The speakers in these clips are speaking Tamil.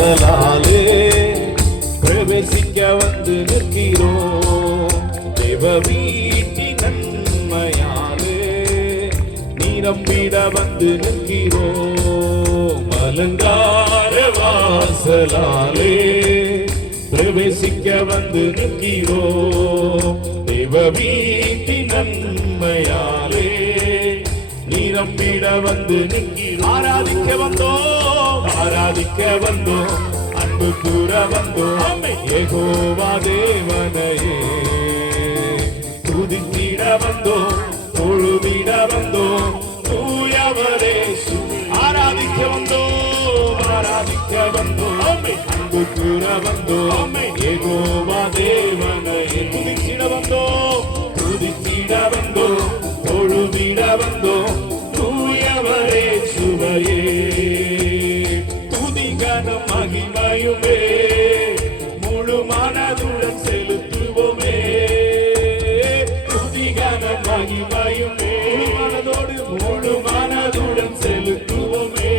வாசலாலே பிரவேசிக்க வந்து நிற்கிறோம். தேவ வீட்டின் நன்மையாலே நிரம்பிட வந்து நிற்கிறோம். அலங்கார வாசலாலே பிரவேசிக்க வந்து நிற்கிறோம். தேவ வீட்டின் நன்மையாலே நிரம்பிட வந்து நிற்கிறோம். ஆராதிக்க வந்தோம், ஆராதிக்க வந்தோம், அன்பு கூற வந்தோம். யெகோவா தேவனையே துதித்திட வந்தோம், தொழுதிட வந்தோம். தூயவரே ஆராதிக்க வந்தோம், ஆராதிக்க வந்தோம், அன்பு கூற வந்தோம். யெகோவா தேவனையே துதித்திட வந்தோம், துதித்திட வந்தோம், தொழுதிட வந்தோம். தூயவரே சுவையே துதிகன மகிமையுமே முழு மனதுடன் செலுத்துவோமே. துதிகன மகிமையுமே மனதோடு முழு மனதுடன் செலுத்துவோமே.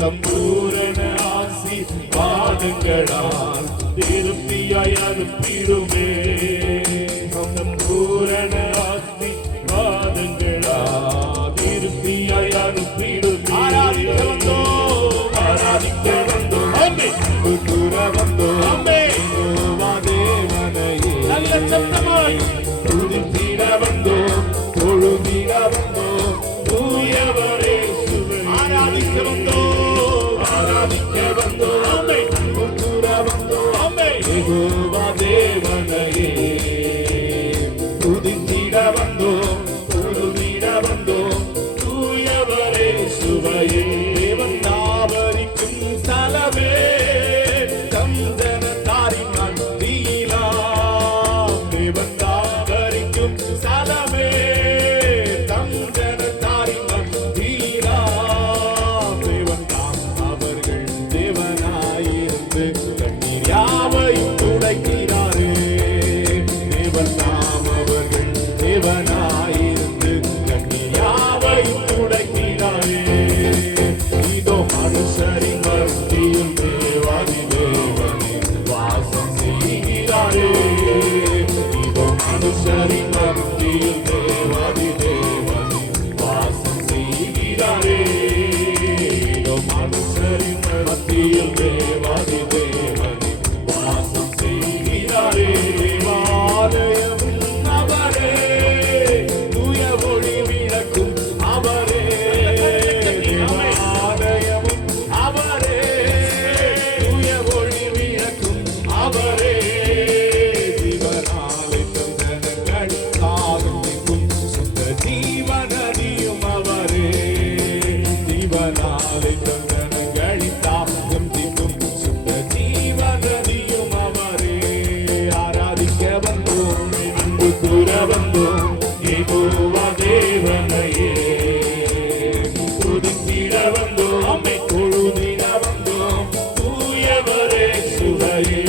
சம்பூரண ஆசீர்வாதங்களால் திருப்தியாய் அனுப்பிடுமே. சம்பூரண ஆசீர்வாதங்களால் திருப்தியாய் அனுப்பிடுமே. ஆராதிக்க வந்தோம், ஆராதிக்க வந்தோம், அன்பு கூற வந்தோம். யெகோவா தேவனையே நல்ல சத்தமாய் துதித்திட வந்தோம், தொழுதிட வந்தோம். தூயவரே சுவை ஆராதிக்க வந்தோம், ஆராதிக்க வந்தோம், அன்பு கூற வந்தோம். யெகோவா தேவனையே துதித்திட வந்தோம், தொழுதிட வந்தோம். தூயவரே சுவையே வந்தாவரிக்கும் ஸ்தலமே கந்தனத்தாரின் மத்தியிலாம். வந்தாவரிக்கும் ஸ்தலமே கந்தனத்தாரின் மத்தியிலாம். தேவன்தாம் அவர்கள் தேவனாயிருந்து கண்ணீர் யாவையும் துடைக்கிறாரே. தேவன்தாம் அவர்கள் தேவனாயிருந்து கண்ணீர் யாவையும் துடைக்கிறாரே. இதோ மனுஷரின் மத்தியில் தேவாதி தேவனே வாசம் செய்கிறாரே. இதோ மனுஷரின் மத்தியில் தேவாதி தேவனே வாசம் செய்கிறாரே. இதோ மனுஷரின் மத்தியில் தேவாதி தேவனே வாசம் செய்கிறாரே. ஆலயமும் அவரே, தூய ஒளி விளக்கும் அவரே. ஆலயமும் அவரே, தூய ஒளி விளக்கும் அவரே. ஜீவனாலை தந்தனங்கள் தாகம் நிற்கும் சுத்த ஜீவநதியும் அவரே. ஜீவனாலை தந்தனங்கள் தாகம் நிற்கும் சுத்த ஜீவநதியும் அவரே. ஆராதிக்க வந்தோம், அன்பு கூற வந்தோம். யெகோவா தேவனையே துதித்திட வந்தோம், தொழுதிட வந்தோம். தூயவரே சுவையே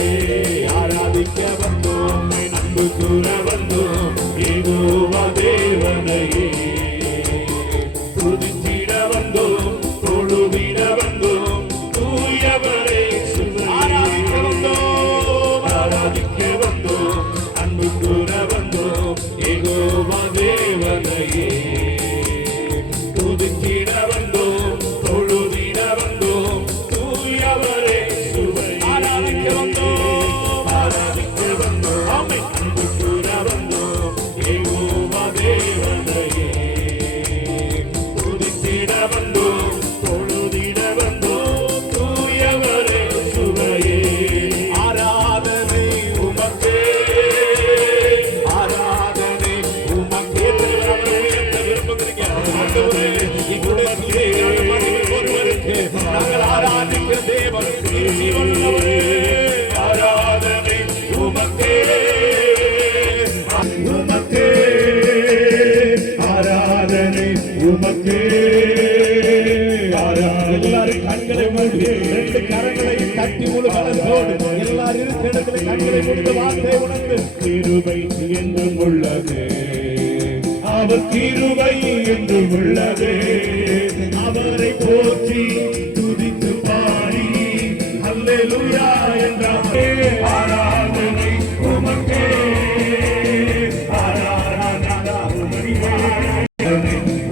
ஆராதிக்க வந்தோம், அன்பு கூற வந்தோம். யெகோவா தேவனையே துதித்திட வந்தோம், தொழுதிட வந்தோம். தூயவரே சுவையே ஆராதிக்க வந்தோம், ஆராதிக்க வந்தோம், அன்பு கூற வந்தோம். யெகோவா தேவனையே துதித்திட வந்தோம், தொழுதிட வந்தோம். தூயவரே சுவை ஆராதிக்க வந்தோம், ஆராதிக்க வந்தோம், அன்பு கூற வந்தோம். யெகோவா தேவனையே துதித்திட வந்தோம், தொழுதிட வந்தோம். தூயவரே சுவையே ஆராதனை உமக்கே, ஆராதனை உமக்கே. விரும்புகிறீங்க நாங்கள் ஆராதிக்க தேவன் ஜீவனுள்ளவரே. ஆராதனை உமக்கே, உமக்கே ஆராதனை உமக்கே. எல்லாரும் கண்களை மூடி ரெண்டு கரங்களை தட்டி முழு மனதோடு எல்லாரும் இடத்துல கண்களை மூடி வார்த்தை உணர்ந்து கிருபை என்றும் உள்ளது, அவர் கிருபை என்றும் உள்ளது. அவரை போற்றி துதித்து பாடி அல்லேலூயா என்றாரே. ஆராதனை உமக்கே, ஆராதனை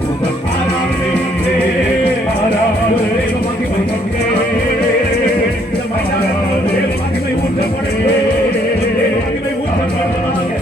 உமக்கே, ஆராதனை உமக்கே, ஆராதனை உமக்கே, மகிமை ஊற்றப்படவே, மகிமை ஊற்றப்படவே.